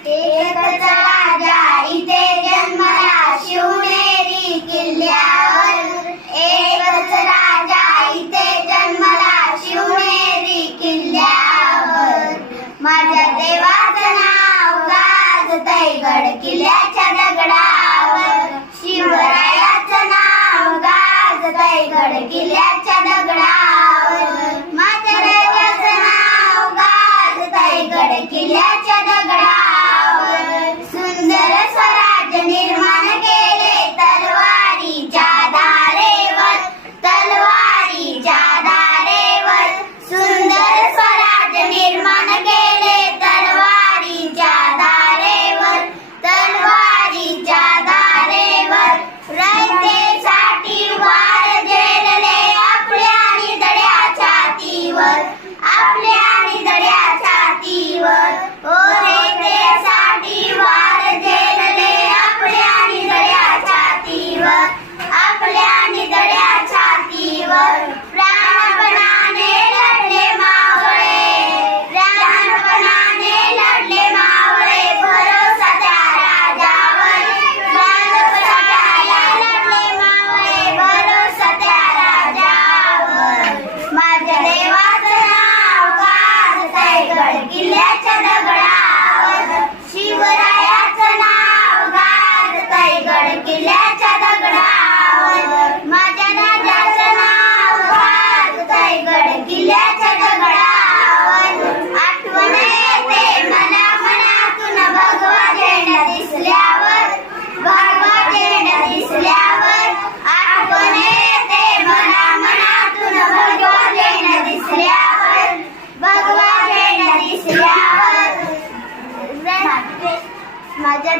एकच राजा इथे जन्मला शिवनेरी किल्ल्यावर. एकच राजा इथे जन्मला शिवनेरी किल्ल्यावर. माझ्या देवाचं नाव गाजतंय गड किल्ल्याच्या दगडावर. शिवरायाचं नाव गाजतंय गड किल्ल्याच्या दगडावर. माझ्या राजाचं नाव गाजतंय गड किल्ल्याच्या दगडावर. सुंदर स्वराज्य निर्माण केले तलवारीच्या धारेवर. तलवारीच्या धारेवर. सुंदर स्वराज्य निर्माण केले तलवारीच्या धारेवर. तलवारीच्या धारेवर. रयतेसाठी वार झेलले आपल्या निधड्या छातीवर. आपल्या निधड्या छातीवर. ओ रयतेसाठी वार झेलले आपल्या निधड्या छातीवर. आपल्या निधड्या छातीवर. प्राणपणाने लढले मावळे. प्राणपणाने लढले मावळे. भरोसा त्या राजावर. प्राणपणाने लढले मावळे. भरोसा त्या राजावर. माझ्या देवाचं नाव गाजतंय गड किल्ल्याच्या दगडावर. शिवरायाचं नाव गाजतंय गड किल्ल्याच्या दगडावर. माझ्या राजाचं नाव गाजतंय गड किल्ल्याच्या दगडावर. आठवण येते मला मनातून भगवा झेंडा दिसल्यावर. भगवा झेंडा दिसल्यावर. आठवण येते मला मनातून भगवा झेंडा दिसल्यावर. भगवा झेंडा दिसल्यावर. माझ्या